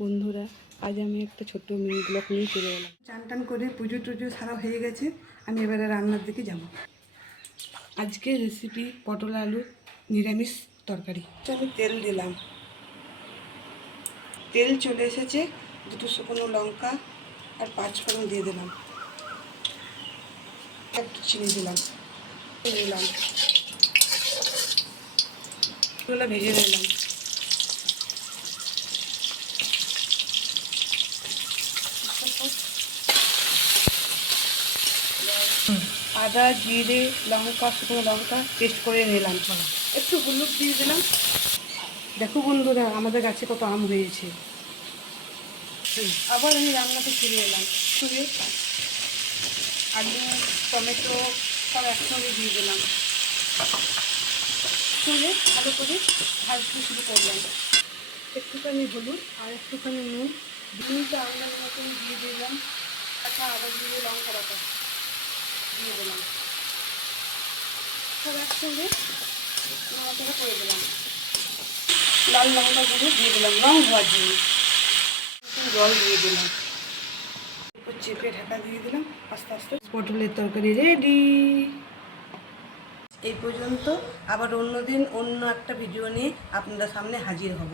বন্ধুরা, আজ আমি একটা ছোট্ট মিনি ব্লগ নিয়ে চলে এলাম। চান টান করে পুজো টুজো সারা হয়ে গেছে, আমি এবারে রান্নার দিকে যাব। আজকে রেসিপি পটল আলু নিরামিষ তরকারি। আমি তেল দিলাম, তেল চলে এসেছে, দুটো শুকনো লঙ্কা আর 5 ফোড়ন দিয়ে দিলাম, একটু চিনি দিলাম, নিলাম এগুলো ভেজে নিলাম। আদা জিরে লঙ্কা শুকনো লঙ্কা পেস্ট করে নিলাম, একটু হলুদ দিয়ে দিলাম। দেখো বন্ধুরা, আমাদের গাছে কত আম হয়েছে। আবার আমি রান্নাতে ফিরে এলাম, ফিরে আলু টমেটো সব একসঙ্গে দিয়ে দিলাম, তুলে ভালো করে ভাজতে শুরু করলাম। একটুখানি হলুদ আর একটুখানি নুন, 2 মিনিট আন্দাজ মতন দিয়ে দিলাম। আচ্ছা, আদা জিরে লঙ্কা বাটা দিয়ে দিলাম, সব একসঙ্গে নাড়াচাড়া করে দিলাম। লাল লঙ্কা গুঁড়ো দিয়ে দিলাম রং হওয়ার জন্য, জল দিয়ে দিলাম, একটু চেপে ঢাকা দিয়ে দিলাম। আস্তে আস্তে পটলের তরকারি রেডি। এই পর্যন্ত, আবার অন্য দিন অন্য একটা ভিডিও নিয়ে আপনাদের সামনে হাজির হব।